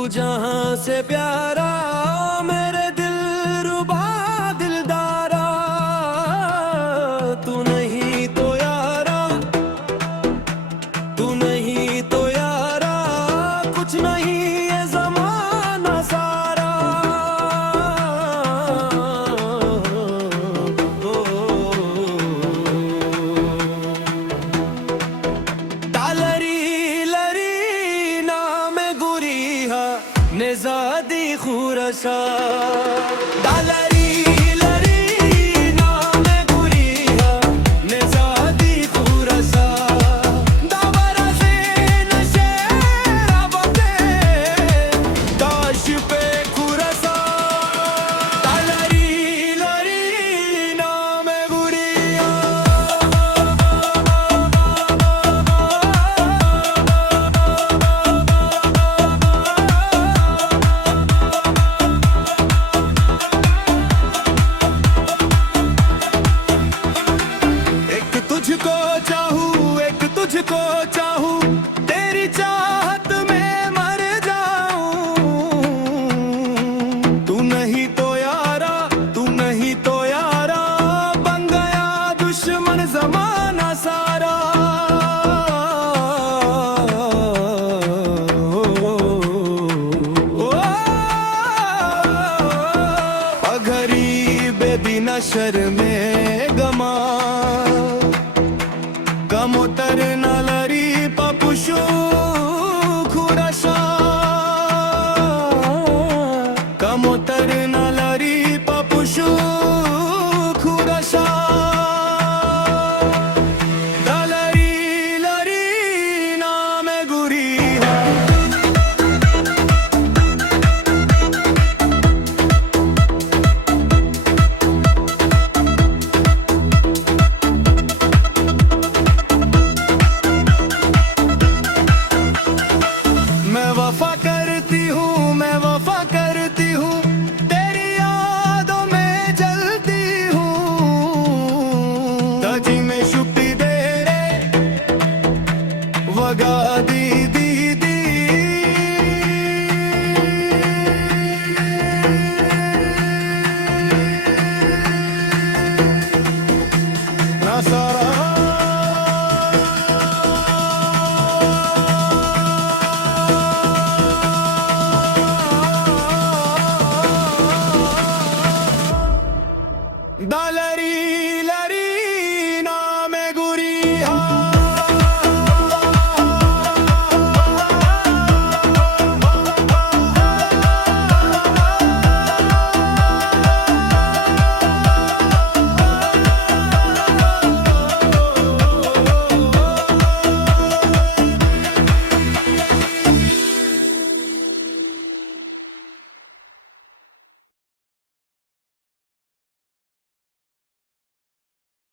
तू जहां से प्यारा मेरे दिल रुबा दिलदारा, तू नहीं तो यारा, तू नहीं तो यारा, कुछ नहीं ये ज़माना सारा। नेज़ादी खुरसा दालरी लरी नाम गुरिया नेज़ादी खुरसा दावरा से नशेरा बते दाश पे खुरसा दालरी लरी नाम गुरिया। तुझको चाहूँ एक तुझको चाहूँ, तेरी चाहत में मर जाऊं। तू नहीं तो यारा, तू नहीं तो यारा, बन गया दुश्मन ज़माना सारा। अगरी बेबी न शर्मे